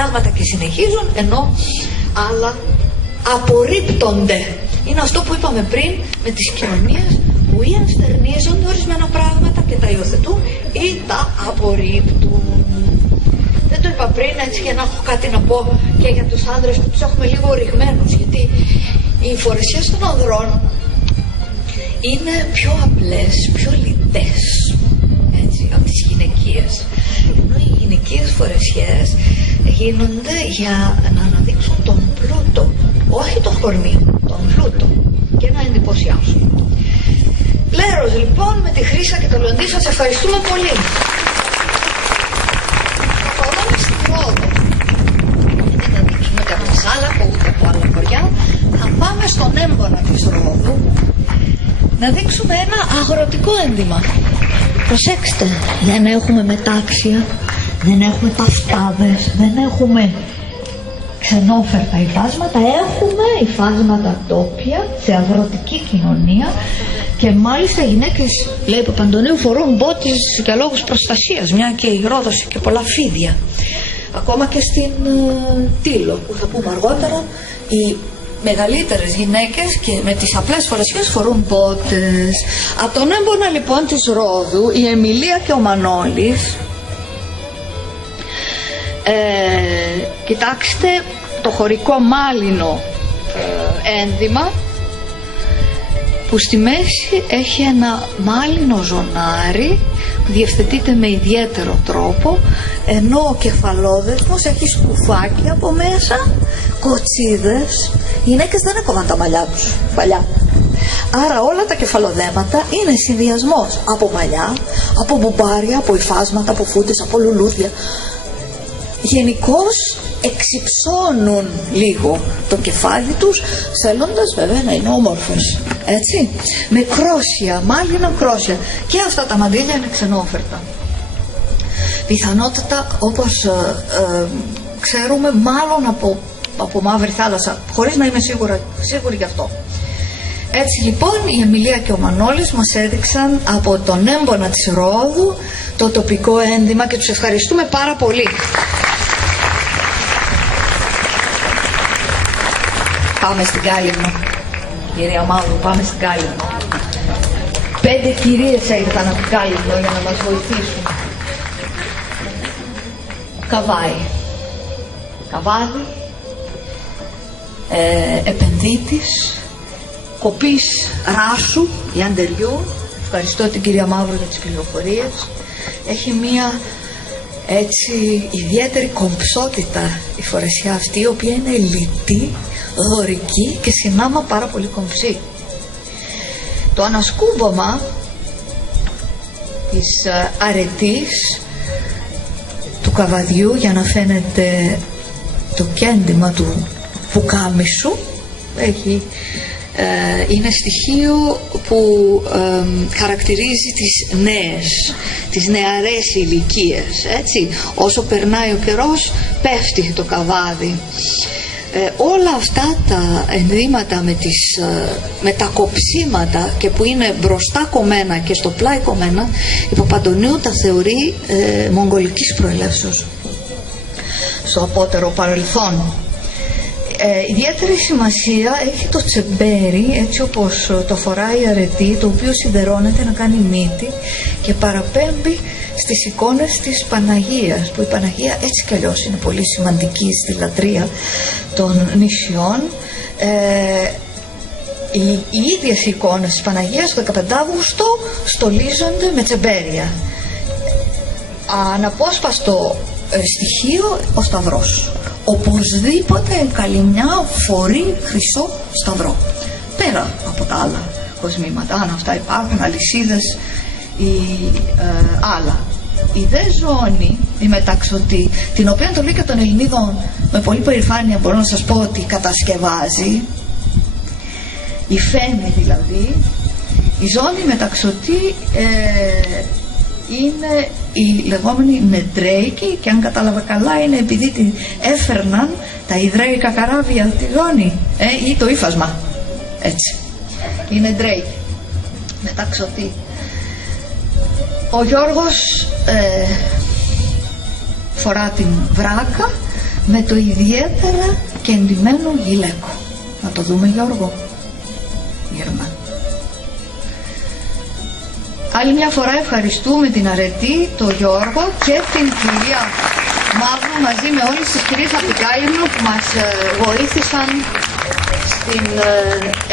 πράγματα και συνεχίζουν, ενώ άλλα απορρίπτονται. Είναι αυτό που είπαμε πριν με τις κοινωνίες, που ή ενστερνίζονται ορισμένα πράγματα και τα υιοθετούν ή τα απορρίπτουν. Δεν το είπα πριν, έτσι, για να έχω κάτι να πω και για τους άντρες που τους έχουμε λίγο ρηγμένους, γιατί οι φορεσιές των ανδρών είναι πιο απλές, πιο λιτές, έτσι, από τις γυναικείες. Ενώ οι γυναικείες φορεσιές γίνονται για να αναδείξουν τον πλούτο, όχι το κορμί, τον πλούτο, και να εντυπωσιάσουν. Λέρος λοιπόν με τη Χρύσα και το Λεοντή, σας ευχαριστούμε πολύ. Θα πάμε στη Ρόδο. Δεν θα δείξουμε ούτε από τη Σάλακο ούτε από άλλα χωριά. Θα πάμε στον έμπονα της Ρόδου να δείξουμε ένα αγροτικό ένδυμα. Προσέξτε, δεν έχουμε μετάξια, δεν έχουμε ταυτάδες, δεν έχουμε ξενόφερτα υφάσματα, έχουμε υφάσματα τόπια σε αγροτική κοινωνία, και μάλιστα οι γυναίκες, λέει Παπαντονίου, φορούν μπότες για λόγους προστασίας, μια και η Ρόδος και πολλά φίδια. Ακόμα και στην Τήλο, που θα πούμε αργότερα, οι μεγαλύτερες γυναίκες και με τις απλές φορεσιές φορούν μπότες. Από τον έμπονα λοιπόν της Ρόδου, η Εμιλία και ο Μανώλης, κοιτάξτε το χωρικό μάλινο ένδυμα, που στη μέση έχει ένα μάλινο ζωνάρι που διευθετείται με ιδιαίτερο τρόπο, ενώ ο κεφαλόδεσμος έχει σκουφάκι από μέσα, κοτσίδες. Οι γυναίκες δεν έκοβαν τα μαλλιά τους παλιά, άρα όλα τα κεφαλοδέματα είναι συνδυασμός από μαλλιά, από μπουμπάρια, από υφάσματα, από φούντες, από λουλούδια. Γενικώς εξυψώνουν λίγο το κεφάλι τους, θέλοντας βέβαια να είναι όμορφες, έτσι, με κρόσια, μάλινα κρόσια, και αυτά τα μαντήλια είναι ξενόφερτα. Πιθανότατα, όπως ξέρουμε, μάλλον από Μαύρη Θάλασσα, χωρίς να είμαι σίγουρη γι' αυτό. Έτσι λοιπόν η Εμιλία και ο Μανώλης μας έδειξαν από τον έμπονα της Ρόδου το τοπικό ένδυμα και τους ευχαριστούμε πάρα πολύ. Πάμε στην Κάλυμνο, κυρία Μαύρου, πάμε στην Κάλυμνο. 5 κυρίες ήρθαν από την Κάλυμνο για να μας βοηθήσουν. Καβάδι, επενδύτης, κοπής Ράσου, η Αντεριού. Ευχαριστώ την κυρία Μαύρου για τις πληροφορίες. Έχει μία έτσι ιδιαίτερη κομψότητα η φορεσιά αυτή, η οποία είναι λιτή, δωρική και συνάμα πάρα πολύ κομψή. Το ανασκούμπομα της αρετής του καβαδιού, για να φαίνεται το κέντημα του πουκάμισου, είναι στοιχείο που χαρακτηρίζει τις νεαρές ηλικίες, έτσι. Όσο περνάει ο καιρός πέφτει το καβάδι. Όλα αυτά τα ενδύματα με τα κοψίματα, και που είναι μπροστά κομμένα και στο πλάι κομμένα, η Παπαντονίου τα θεωρεί μογγολικής προελεύσεως στο απότερο παρελθόν. Ιδιαίτερη σημασία έχει το τσεμπέρι, έτσι όπως το φοράει η αρετή, το οποίο σιδερώνεται να κάνει μύτη και παραπέμπει στις εικόνες της Παναγίας, που η Παναγία έτσι κι αλλιώς είναι πολύ σημαντική στη λατρεία των νησιών. Οι ίδιες εικόνες της Παναγίας το 15 Αύγουστο στολίζονται με τσεμπέρια. Αναπόσπαστο στοιχείο ο σταυρός. Οπωσδήποτε η Καλυμνιά φορεί χρυσό σταυρό, πέρα από τα άλλα κοσμήματα, αν αυτά υπάρχουν, αλυσίδες ή άλλα. Η δε ζώνη, η μεταξωτή, την οποία το Λύκειο των Ελληνίδων με πολύ περηφάνεια μπορώ να σας πω ότι κατασκευάζει, η Φέμη δηλαδή, η ζώνη μεταξωτή είναι η λεγόμενη Νεντρέικη, και αν κατάλαβα καλά είναι επειδή την έφερναν τα Ιδραίικα καράβια τη ζώνη, ή το ύφασμα, έτσι, η Νεντρέικη μεταξωτή. Ο Γιώργος φορά την βράκα με το ιδιαίτερα κεντυμένο γυλαίκο. Να το δούμε, Γιώργο. Γερμαν. Άλλη μια φορά ευχαριστούμε την Αρετή, τον Γιώργο και την κυρία Μαύρου μαζί με όλες τις κυρίες από την Κάλυμνο που μας βοήθησαν στην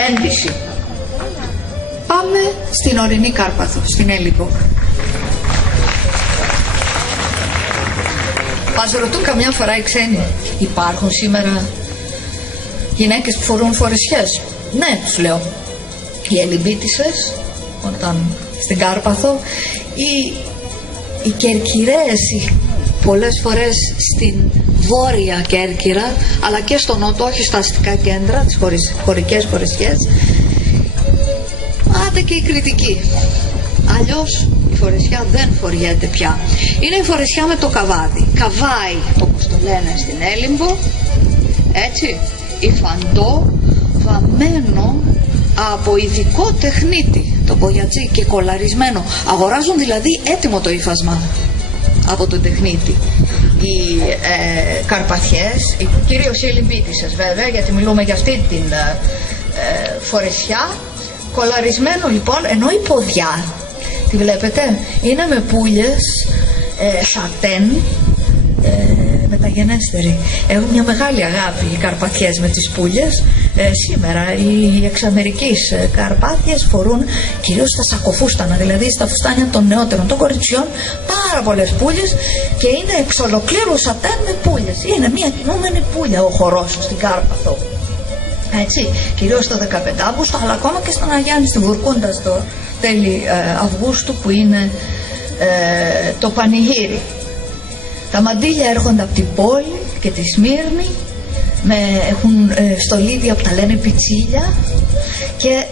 ένδυση. Πάμε στην ορεινή Κάρπαθο, στην Έλιμπο. Μας ρωτούν καμιά φορά οι ξένοι, υπάρχουν σήμερα γυναίκες που φορούν φορεσιές? Ναι, τους λέω. Οι Ελλιμπίτισσες, όταν στην Κάρπαθο, οι Κερκυρές, πολλές φορές στην βόρεια Κέρκυρα, αλλά και στο νότο, όχι στα αστικά κέντρα, τις χωρικές φορεσιές, άντε και η Κρητική. Αλλιώς η φορεσιά δεν φοριέται πια. Είναι η φορεσιά με το καβάδι. Καβάι, όπως το λένε στην Έλιμπο, έτσι, υφαντό, βαμμένο από ειδικό τεχνίτη, το μπογιατζί, και κολαρισμένο. Αγοράζουν δηλαδή έτοιμο το ύφασμα από τον τεχνίτη. Οι Καρπαθιές, κυρίως οι Ελλιμπίτισσες βέβαια, γιατί μιλούμε για αυτή την φορεσιά, κολαρισμένο λοιπόν, ενώ η ποδιά, τη βλέπετε, είναι με πουλιες σατέν, μεταγενέστερη. Έχουν μια μεγάλη αγάπη οι Καρπαθιές με τις πουλιες. Σήμερα οι εξαμερικής Καρπάθιες φορούν κυρίως στα σακοφούστανα, δηλαδή στα φουστάνια των νεότερων, των κοριτσιών, πάρα πολλές πουλιες, και είναι εξ ολοκλήρου σατέν με πουλιες. Είναι μια κινούμενη πουλια ο χορός στην Κάρπαθο. Έτσι, κυρίως στο 15 Αύγουστο, αλλά ακόμα και στον Αγιάννη, στη Βουρκούντα, στο τέλη Αυγούστου, που είναι το πανηγύρι. Τα μαντήλια έρχονται από την πόλη και τη Σμύρνη, έχουν στολίδια που τα λένε πιτσίλια, και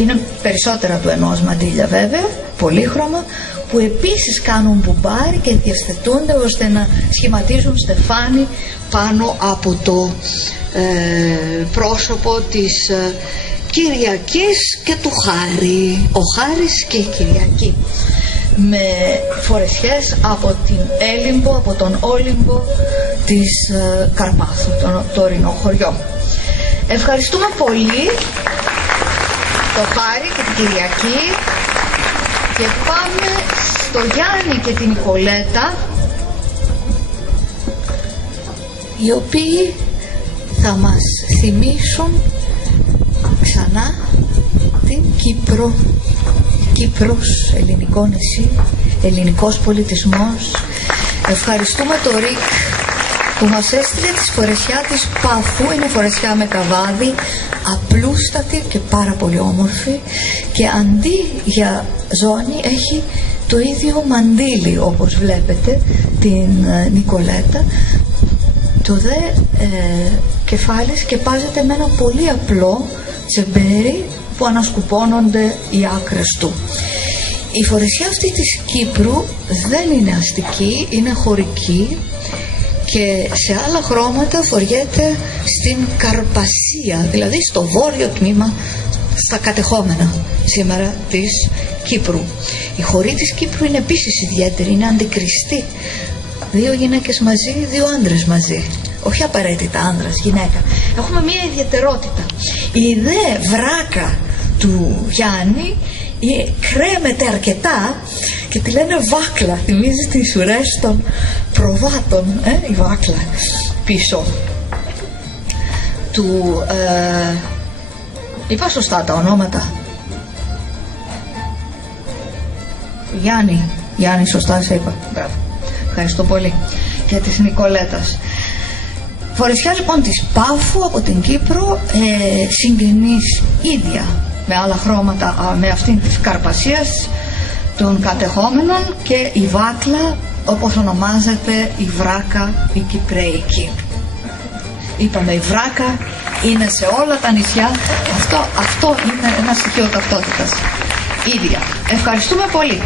είναι περισσότερα του ενός μαντήλια βέβαια, πολύχρωμα, που επίσης κάνουν μπουμπάρι και διευθετούνται ώστε να σχηματίζουν στεφάνι πάνω από το πρόσωπο της Κυριακής και του Χάρη. Ο Χάρης και η Κυριακή, με φορεσιές από την Έλιμπο, από τον Όλυμπο της Καρπάθου, το ορεινό χωριό. Ευχαριστούμε πολύ το Χάρη και την Κυριακή, και πάμε στο Γιάννη και την Νικολέτα, οι οποίοι θα μας θυμίσουν ξανά την Κύπρο. Κύπρος, ελληνικό νησί, ελληνικός πολιτισμός. Ευχαριστούμε το Ρικ που μας έστειλε τη φορεσιά της Πάθου. Είναι φορεσιά με καβάδι, απλούστατη και πάρα πολύ όμορφη, και αντί για ζώνη έχει το ίδιο μαντίλι, όπως βλέπετε την Νικολέτα. Το δε κεφάλι σκεπάζεται με ένα πολύ απλό τσεμπέρι που ανασκουπώνονται οι άκρες του. Η φορεσιά αυτή της Κύπρου δεν είναι αστική, είναι χωρική, και σε άλλα χρώματα φοριέται στην Καρπασία, δηλαδή στο βόρειο τμήμα, στα κατεχόμενα σήμερα της Κύπρου. Η χωρή της Κύπρου είναι επίσης ιδιαίτερη, είναι αντικριστή. Δύο γυναίκες μαζί, δύο άντρες μαζί. Όχι απαραίτητα άνδρας, γυναίκα. Έχουμε μία ιδιαιτερότητα. Η δε βράκα του Γιάννη κρέμεται αρκετά και τη λένε βάκλα. Θυμίζει τις ουρές των προβάτων, η βάκλα πίσω του. Είπα σωστά τα ονόματα? Γιάννη, σωστά σε είπα. Μπράβο. Ευχαριστώ πολύ. Και της Νικολέτας. Φορεσιά λοιπόν της Πάφου από την Κύπρο, συγγενής ίδια με άλλα χρώματα με αυτήν της Καρπασίας των κατεχόμενων, και η βάκλα όπως ονομάζεται η βράκα η Κυπρέικη. Είπαμε η βράκα είναι σε όλα τα νησιά, αυτό είναι ένα στοιχείο ταυτότητας ίδια. Ευχαριστούμε πολύ.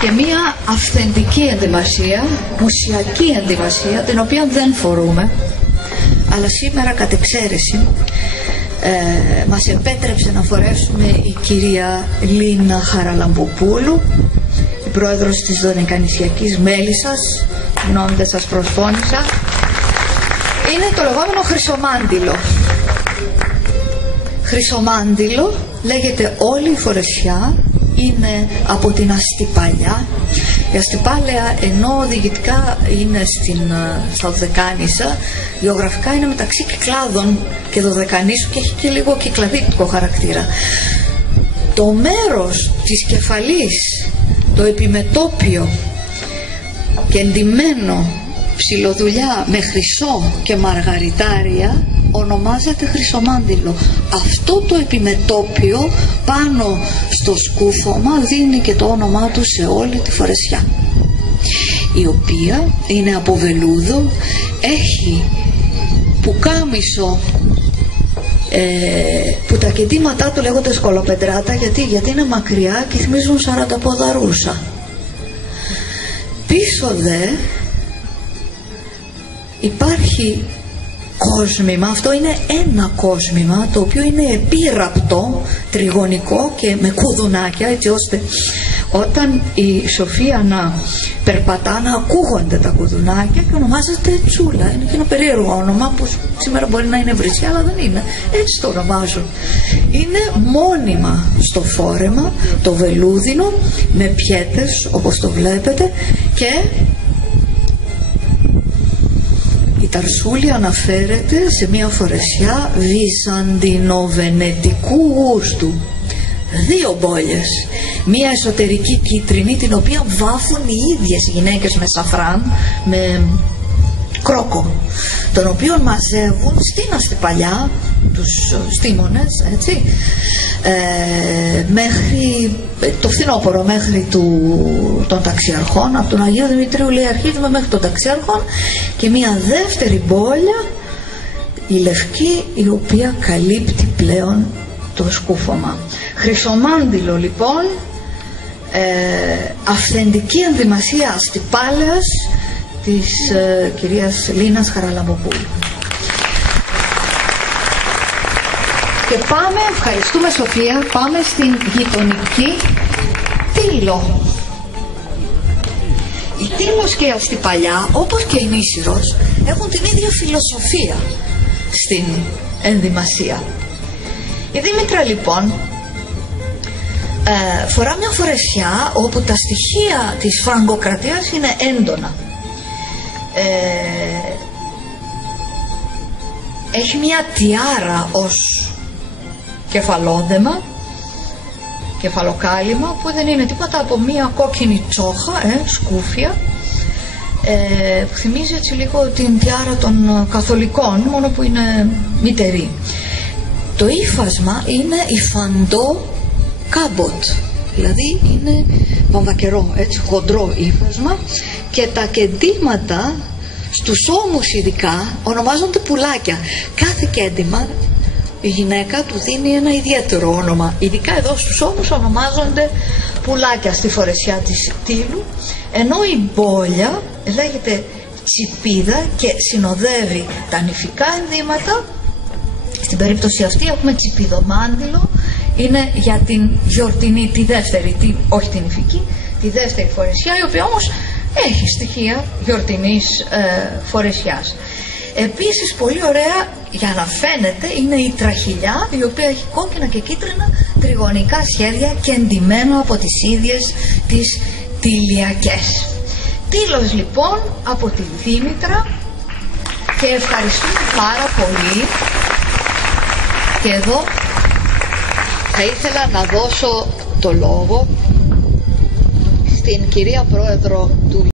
Και μία αυθεντική ενδυμασία, μουσιακή ενδυμασία, την οποία δεν φορούμε, αλλά σήμερα κατ' εξαίρεση μας επέτρεψε να φορέσουμε η κυρία Λίνα Χαραλαμποπούλου, η την πρόεδρος της Δωδεκανησιακής Μέλισσας, συγγνώμη δεν σας προσφώνησα, είναι το λεγόμενο χρυσομάντιλο. Χρυσομάντιλο λέγεται όλη η Φορεσιά, είναι από την Αστυπαλιά. Η Αστυπάλαια, ενώ διοικητικά είναι στα Δωδεκάνησα, γεωγραφικά είναι μεταξύ Κυκλάδων και Δωδεκανήσου και έχει και λίγο κυκλαδίτικο χαρακτήρα. Το μέρος της κεφαλής, το επιμετώπιο και εντυμένο ψιλοδουλειά με χρυσό και μαργαριτάρια ονομάζεται χρυσομάντιλο. Αυτό το επιμετώπιο πάνω στο σκούφωμα δίνει και το όνομά του σε όλη τη Φορεσιά, η οποία είναι από βελούδο, έχει πουκάμισο που τα κεντήματά του λέγονται σκολοπεντράτα γιατί είναι μακριά και θυμίζουν 40 ποδαρούσα. Πίσω δε υπάρχει κόσμημα, αυτό είναι ένα κόσμημα το οποίο είναι επίραπτο, τριγωνικό και με κουδουνάκια, έτσι ώστε όταν η Σοφία να περπατά να ακούγονται τα κουδουνάκια και ονομάζεται Τσούλα. Είναι και ένα περίεργο όνομα που σήμερα μπορεί να είναι Βρυσιά, αλλά δεν είναι, έτσι το ονομάζουν. Είναι μόνιμα στο φόρεμα, το βελούδινο, με πιέτες όπως το βλέπετε, και η Ταρσούλη αναφέρεται σε μια Φορεσιά βυζαντινοβενετικού γούστου. 2 μπόλιες, μία εσωτερική κίτρινη, την οποία βάφουν οι ίδιες γυναίκες με σαφράν, με κρόκο, τον οποίο μαζεύουν στην Αστυπαλιά τους στήμονες, έτσι, μέχρι το φθινόπωρο, μέχρι των ταξιαρχών, από τον Αγίου Δημητρίου λέει αρχίζουμε μέχρι των ταξιαρχών, και μία δεύτερη μπόλια, η λευκή, η οποία καλύπτει πλέον το σκούφωμα. Χρυσομάντιλο λοιπόν, αυθεντική ενδυμασία Αστυπάλαιας της κυρίας Λίνας Χαραλαμποπούλου. Και πάμε, ευχαριστούμε Σοφία, πάμε στην γειτονική Τήλο. Η Τήλος και η Αστυπαλιά, όπως και η Νήσυρος, έχουν την ίδια φιλοσοφία στην ενδυμασία. Η Δήμητρα λοιπόν φορά μια φορεσιά όπου τα στοιχεία της φραγκοκρατίας είναι έντονα. Έχει μια τιάρα ως κεφαλόδεμα, κεφαλοκάλυμα, που δεν είναι τίποτα από μια κόκκινη τσόχα, σκούφια, που θυμίζει έτσι λίγο την τιάρα των καθολικών, μόνο που είναι μητερή. Το ύφασμα είναι υφαντό κάμποτ, δηλαδή είναι βαμβακερό, έτσι, χοντρό ύφασμα, και τα κεντήματα στους ώμους ειδικά ονομάζονται πουλάκια. Κάθε κέντημα η γυναίκα του δίνει ένα ιδιαίτερο όνομα, ειδικά εδώ στους ώμους ονομάζονται πουλάκια στη φορεσιά της Τήλου, ενώ η μπόλια λέγεται τσιπίδα και συνοδεύει τα νηφικά ενδύματα. Στην περίπτωση αυτή έχουμε τσιπιδομάντιλο, είναι για την γιορτινή, τη δεύτερη, όχι την νηφική, τη δεύτερη φορεσιά, η οποία όμως έχει στοιχεία γιορτινής φορεσιάς. Επίσης πολύ ωραία για να φαίνεται είναι η τραχηλιά, η οποία έχει κόκκινα και κίτρινα τριγωνικά σχέδια και εντυμένο από τις ίδιες τις τηλιακές. Τήλος λοιπόν από τη Δήμητρα, και ευχαριστούμε πάρα πολύ. Και εδώ θα ήθελα να δώσω το λόγο στην κυρία Πρόεδρο του